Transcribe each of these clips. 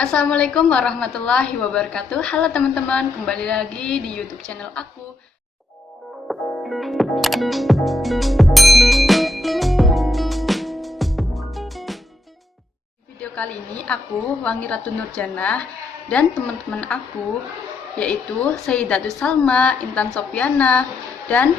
Assalamualaikum warahmatullahi wabarakatuh. Halo teman-teman, kembali lagi di YouTube channel aku. Di video kali ini aku, Wangi Ratu Nurjannah, dan teman-teman aku, yaitu Sayyidatus Salma, Intan Sofiana, dan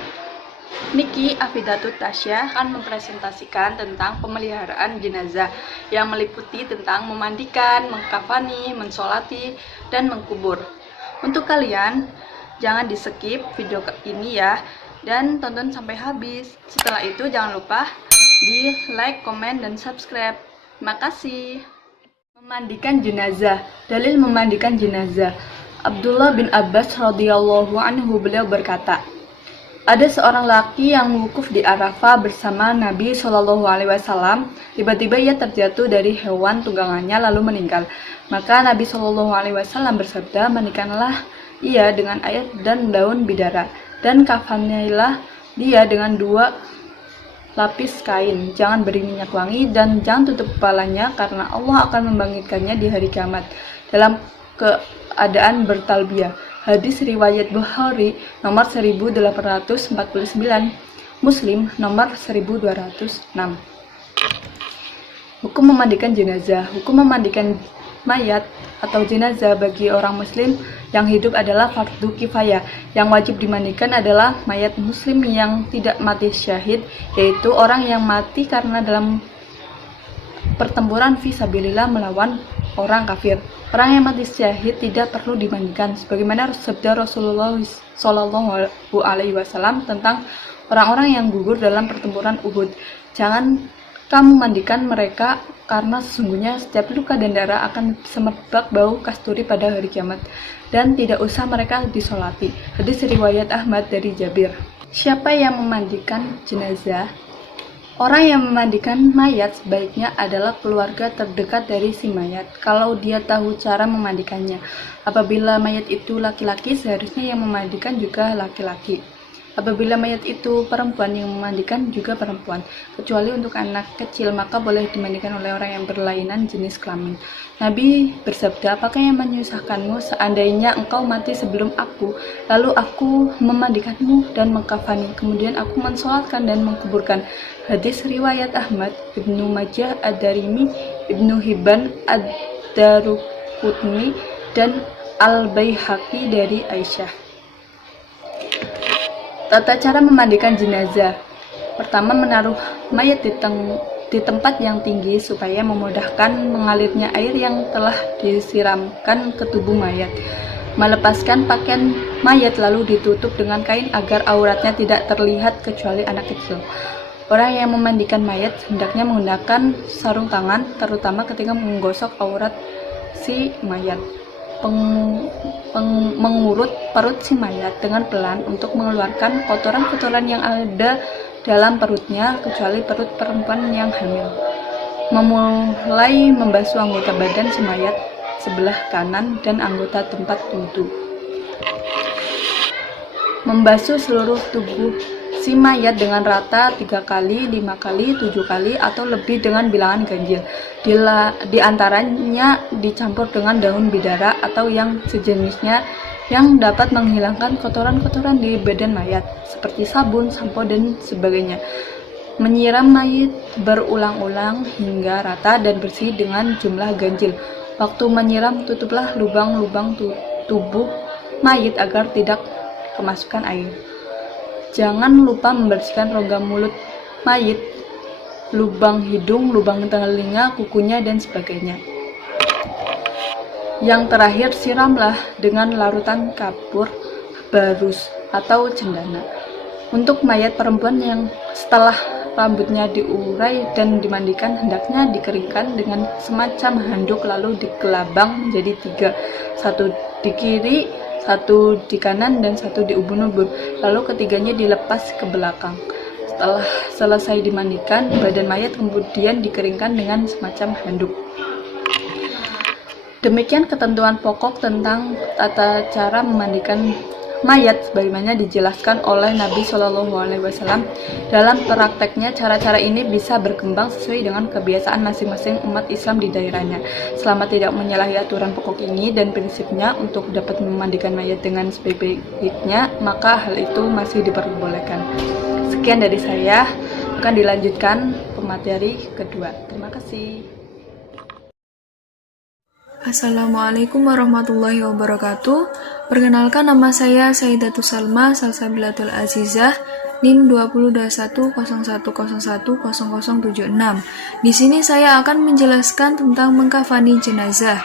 Niki Afidatul Tasya akan mempresentasikan tentang pemeliharaan jenazah yang meliputi tentang memandikan, mengkafani, mensolati, dan mengkubur. Untuk kalian, jangan di skip video ini ya, dan tonton sampai habis. Setelah itu jangan lupa di like, komen, dan subscribe. Terima kasih. Memandikan jenazah. Dalil memandikan jenazah. Abdullah bin Abbas radhiyallahu anhu, beliau berkata, ada seorang laki yang wukuf di Arafah bersama Nabi Shallallahu Alaihi Wasallam. Tiba-tiba ia terjatuh dari hewan tunggangannya lalu meninggal. Maka Nabi Shallallahu Alaihi Wasallam bersabda, mandikanlah ia dengan air dan daun bidara, dan kafanilah dia dengan 2 lapis kain. Jangan beri minyak wangi dan jangan tutup kepalanya, karena Allah akan membangkitkannya di hari kiamat dalam keadaan bertalbiyah. Hadis riwayat Bukhari nomor 1849, Muslim nomor 1206. Hukum memandikan jenazah. Hukum memandikan mayat atau jenazah bagi orang muslim yang hidup adalah fardu kifayah. Yang wajib dimandikan adalah mayat muslim yang tidak mati syahid, yaitu orang yang mati karena dalam pertempuran fisabilillah melawan orang kafir. Orang yang mati syahid tidak perlu dimandikan, sebagaimana sabda Rasulullah Shallallahu Alaihi Wasallam tentang orang-orang yang gugur dalam pertempuran Uhud. Jangan kamu mandikan mereka, karena sesungguhnya setiap luka dan darah akan semerbak bau kasturi pada hari kiamat, dan tidak usah mereka disolati. Hadis riwayat Ahmad dari Jabir. Siapa yang memandikan jenazah? Orang yang memandikan mayat sebaiknya adalah keluarga terdekat dari si mayat, kalau dia tahu cara memandikannya. Apabila mayat itu laki-laki, seharusnya yang memandikan juga laki-laki. Apabila mayat itu perempuan, yang memandikan juga perempuan. Kecuali untuk anak kecil, maka boleh dimandikan oleh orang yang berlainan jenis kelamin. Nabi bersabda, apakah yang menyusahkanmu seandainya engkau mati sebelum aku, lalu aku memandikanmu dan mengkafani, kemudian aku mensolatkan dan mengkuburkan. Hadis riwayat Ahmad, Ibnu Majah, Ad-Darimi, Ibnu Hibban, Ad-Daruqutni, dan Al-Baihaqi dari Aisyah. Tata cara memandikan jenazah. Pertama, menaruh mayat di tempat yang tinggi supaya memudahkan mengalirnya air yang telah disiramkan ke tubuh mayat. Melepaskan pakaian mayat lalu ditutup dengan kain agar auratnya tidak terlihat kecuali anak kecil. Orang yang memandikan mayat hendaknya menggunakan sarung tangan, terutama ketika menggosok aurat si mayat. Mengurut perut si mayat dengan pelan untuk mengeluarkan kotoran-kotoran yang ada dalam perutnya, kecuali perut perempuan yang hamil. Memulai membasuh anggota badan si mayat sebelah kanan dan anggota tempat wudhu. Membasuh seluruh tubuh si mayat dengan rata 3 kali, 5 kali, 7 kali, atau lebih dengan bilangan ganjil. Di antaranya dicampur dengan daun bidara atau yang sejenisnya yang dapat menghilangkan kotoran-kotoran di badan mayat, seperti sabun, sampo, dan sebagainya. Menyiram mayat berulang-ulang hingga rata dan bersih dengan jumlah ganjil. Waktu menyiram, tutuplah lubang-lubang tubuh mayat agar tidak kemasukan air. Jangan lupa membersihkan rongga mulut mayit, lubang hidung, lubang telinga, kukunya, dan sebagainya. Yang terakhir, siramlah dengan larutan kapur barus atau cendana. Untuk mayat perempuan yang setelah rambutnya diurai dan dimandikan, hendaknya dikeringkan dengan semacam handuk lalu dikelabang menjadi 3, 1 di kiri, 1 di kanan, dan 1 di ubun-ubun, lalu ketiganya dilepas ke belakang. Setelah selesai dimandikan, badan mayat kemudian dikeringkan dengan semacam handuk. Demikian ketentuan pokok tentang tata cara memandikan mayat sebagaimana dijelaskan oleh Nabi Shallallahu Alaihi Wasallam. Dalam prakteknya, cara-cara ini bisa berkembang sesuai dengan kebiasaan masing-masing umat Islam di daerahnya. Selama tidak menyalahi aturan pokok ini dan prinsipnya untuk dapat memandikan mayat dengan sebaik-baiknya, maka hal itu masih diperbolehkan. Sekian dari saya, akan dilanjutkan pemateri kedua. Terima kasih. Assalamualaikum warahmatullahi wabarakatuh. Perkenalkan, nama saya Sayyidatus Salma Salsabilatul Azizah, NIM 202101010076. Di sini saya akan menjelaskan tentang mengkafani jenazah.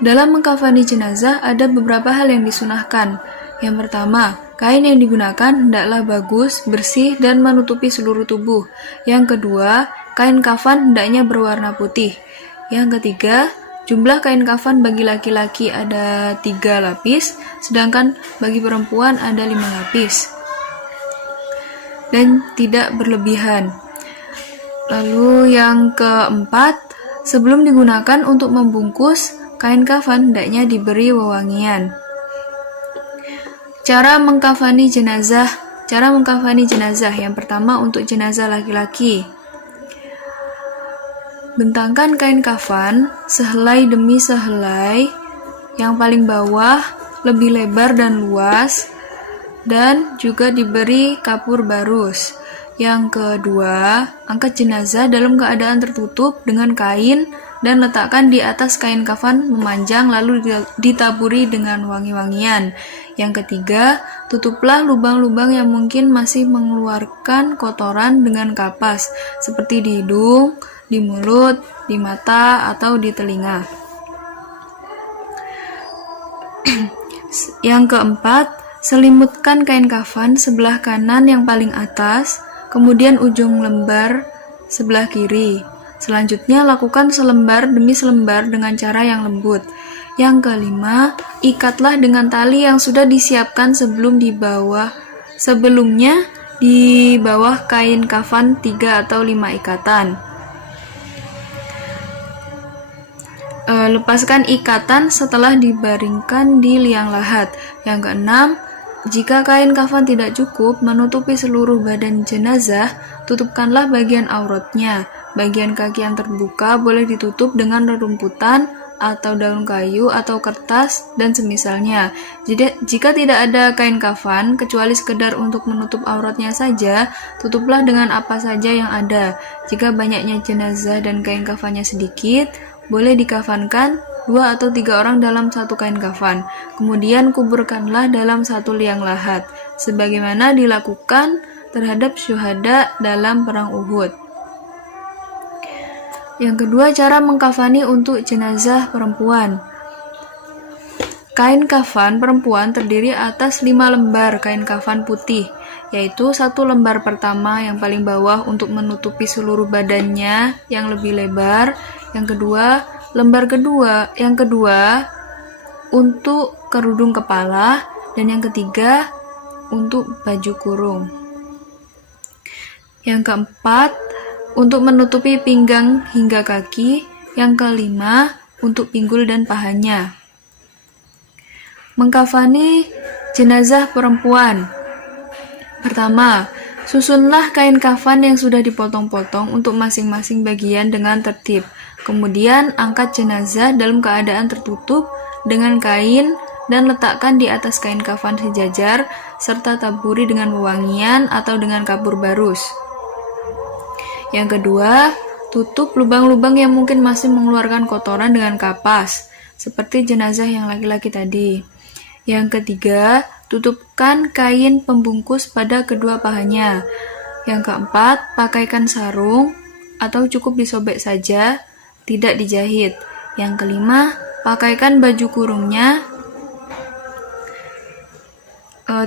Dalam mengkafani jenazah ada beberapa hal yang disunahkan. Yang pertama, kain yang digunakan hendaklah bagus, bersih, dan menutupi seluruh tubuh. Yang kedua, kain kafan hendaknya berwarna putih. Yang ketiga, jumlah kain kafan bagi laki-laki ada 3 lapis, sedangkan bagi perempuan ada 5 lapis. Dan tidak berlebihan. Lalu yang keempat, sebelum digunakan untuk membungkus, kain kafan hendaknya diberi wewangian. Cara mengkafani jenazah. Yang pertama, untuk jenazah laki-laki. Bentangkan kain kafan sehelai demi sehelai, yang paling bawah lebih lebar dan luas, dan juga diberi kapur barus. Yang kedua, angkat jenazah dalam keadaan tertutup dengan kain dan letakkan di atas kain kafan memanjang lalu ditaburi dengan wangi-wangian. Yang ketiga, tutuplah lubang-lubang yang mungkin masih mengeluarkan kotoran dengan kapas, seperti di hidung, di mulut, di mata, atau di telinga. Yang keempat, selimutkan kain kafan sebelah kanan yang paling atas, kemudian ujung lembar sebelah kiri. Selanjutnya, lakukan selembar demi selembar dengan cara yang lembut. Yang kelima, ikatlah dengan tali yang sudah disiapkan sebelumnya di bawah kain kafan 3 atau 5 ikatan. Lepaskan ikatan setelah dibaringkan di liang lahat. Yang keenam, jika kain kafan tidak cukup menutupi seluruh badan jenazah, tutupkanlah bagian auratnya. Bagian kaki yang terbuka boleh ditutup dengan rerumputan atau daun kayu atau kertas dan semisalnya. Jika tidak ada kain kafan kecuali sekedar untuk menutup auratnya saja, tutuplah dengan apa saja yang ada. Jika banyaknya jenazah dan kain kafannya sedikit, boleh dikafankan 2 atau 3 orang dalam satu kain kafan. Kemudian kuburkanlah dalam satu liang lahat, sebagaimana dilakukan terhadap syuhada dalam perang Uhud. Yang kedua, cara mengkafani untuk jenazah perempuan. Kain kafan perempuan terdiri atas 5 lembar kain kafan putih, yaitu 1 lembar pertama yang paling bawah untuk menutupi seluruh badannya yang lebih lebar. Yang kedua, yang kedua untuk kerudung kepala, dan yang ketiga untuk baju kurung. Yang keempat, untuk menutupi pinggang hingga kaki. Yang kelima, untuk pinggul dan pahanya. Mengkafani jenazah perempuan. Pertama, susunlah kain kafan yang sudah dipotong-potong untuk masing-masing bagian dengan tertib. Kemudian, angkat jenazah dalam keadaan tertutup dengan kain dan letakkan di atas kain kafan sejajar, serta taburi dengan wewangian atau dengan kapur barus. Yang kedua, tutup lubang-lubang yang mungkin masih mengeluarkan kotoran dengan kapas, seperti jenazah yang laki-laki tadi. Yang ketiga, tutupkan kain pembungkus pada kedua pahanya. Yang keempat, pakaikan sarung atau cukup disobek saja, tidak dijahit. Yang kelima, pakaikan baju kurungnya,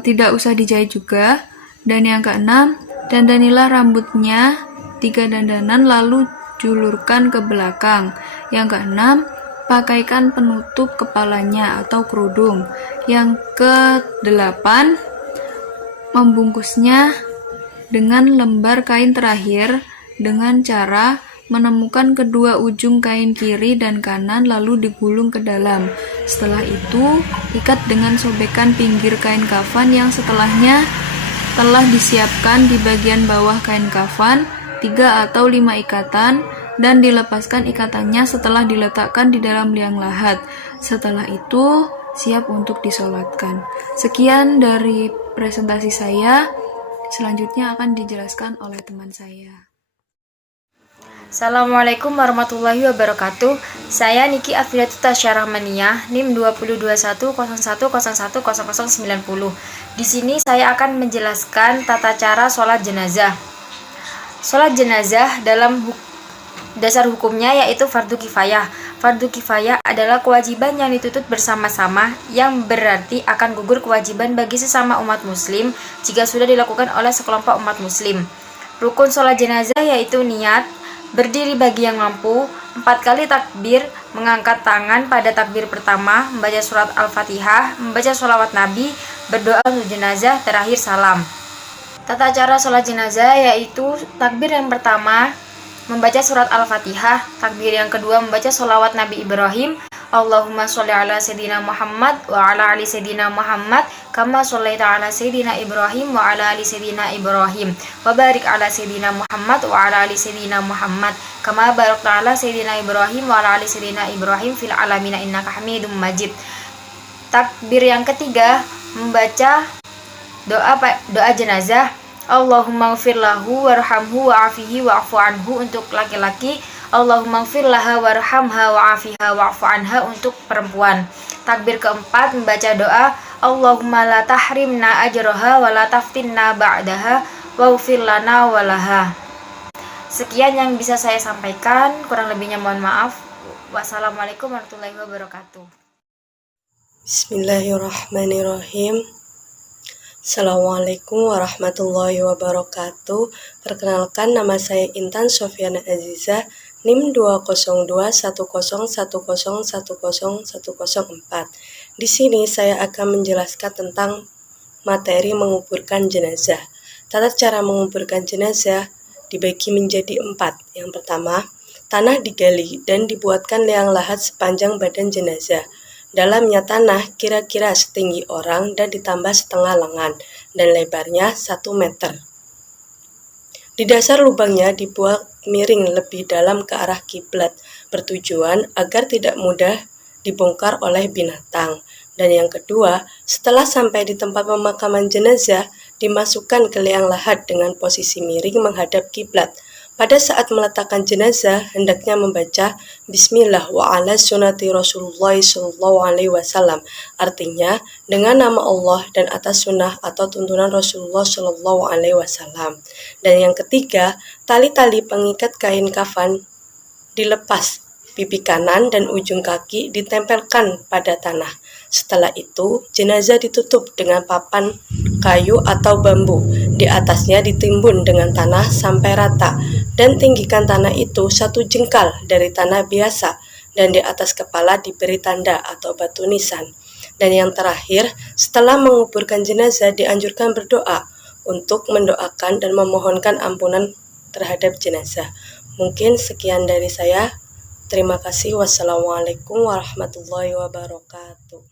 tidak usah dijahit juga. Dan yang keenam, dandanilah rambutnya 3 dandanan lalu julurkan ke belakang. Yang keenam, pakaikan penutup kepalanya atau kerudung. Yang kedelapan, membungkusnya dengan lembar kain terakhir dengan cara menemukan kedua ujung kain kiri dan kanan lalu digulung ke dalam. Setelah itu, ikat dengan sobekan pinggir kain kafan yang setelahnya telah disiapkan di bagian bawah kain kafan, 3 atau 5 ikatan, dan dilepaskan ikatannya setelah diletakkan di dalam liang lahat. Setelah itu, siap untuk disolatkan. Sekian dari presentasi saya. Selanjutnya akan dijelaskan oleh teman saya. Assalamualaikum warahmatullahi wabarakatuh. Saya Niki Afidatu Tasyarahmaniyah, NIM 202101010090. Di sini saya akan menjelaskan tata cara sholat jenazah. Sholat jenazah dalam dasar hukumnya yaitu fardu kifayah. Fardu kifayah adalah kewajiban yang dituntut bersama-sama yang berarti akan gugur kewajiban bagi sesama umat muslim jika sudah dilakukan oleh sekelompok umat muslim. Rukun sholat jenazah yaitu niat, berdiri bagi yang mampu, 4 kali takbir, mengangkat tangan pada takbir pertama, membaca surat Al-Fatihah, membaca sholawat Nabi, berdoa untuk jenazah, terakhir salam. Tata cara sholat jenazah yaitu takbir yang pertama membaca surat Al-Fatihah, takbir yang kedua membaca sholawat Nabi Ibrahim, Allahumma sholli ala Sayyidina Muhammad wa ala ali Sayyidina Muhammad kama shollaita ala Sayyidina Ibrahim wa ala ali Sayyidina Ibrahim wa barik ala Sayyidina Muhammad wa ala ali Sayyidina Muhammad kama barakta ala Sayyidina Ibrahim wa ala ali Sayyidina Ibrahim fil alamina innaka Hamidum Majid. Takbir yang ketiga membaca doa jenazah, Allahumma gfir lahu warhamhu wa'afihi wa'afu anhu untuk laki-laki, Allahumma gfir laha warhamha wa'afiha wa'afu anha untuk perempuan. Takbir keempat membaca doa, Allahumma la tahrimna ajroha wa la taftinna ba'daha waghfir lana walaha. Sekian yang bisa saya sampaikan, kurang lebihnya mohon maaf. Wassalamualaikum warahmatullahi wabarakatuh. Bismillahirrahmanirrahim. Assalamualaikum warahmatullahi wabarakatuh. Perkenalkan, nama saya Intan Sofiana Azizah, NIM 2021010101004. Di sini saya akan menjelaskan tentang materi menguburkan jenazah. Tata cara menguburkan jenazah dibagi menjadi 4. Yang pertama, tanah digali dan dibuatkan liang lahat sepanjang badan jenazah. Dalamnya tanah kira-kira setinggi orang dan ditambah setengah lengan dan lebarnya 1 meter. Di dasar lubangnya dibuat miring lebih dalam ke arah kiblat, bertujuan agar tidak mudah dibongkar oleh binatang. Dan yang kedua, setelah sampai di tempat pemakaman jenazah, dimasukkan ke liang lahat dengan posisi miring menghadap kiblat. Pada saat meletakkan jenazah, hendaknya membaca Bismillah wa ala sunnati Rasulullah sallallahu alaihi wasallam. Artinya, dengan nama Allah dan atas sunnah atau tuntunan Rasulullah sallallahu alaihi wasallam. Dan yang ketiga, tali-tali pengikat kain kafan dilepas, pipi kanan dan ujung kaki ditempelkan pada tanah. Setelah itu, jenazah ditutup dengan papan kayu atau bambu. Di atasnya ditimbun dengan tanah sampai rata dan tinggikan tanah itu 1 jengkal dari tanah biasa dan di atas kepala diberi tanda atau batu nisan. Dan yang terakhir, setelah menguburkan jenazah dianjurkan berdoa untuk mendoakan dan memohonkan ampunan terhadap jenazah. Mungkin sekian dari saya. Terima kasih. Wassalamualaikum warahmatullahi wabarakatuh.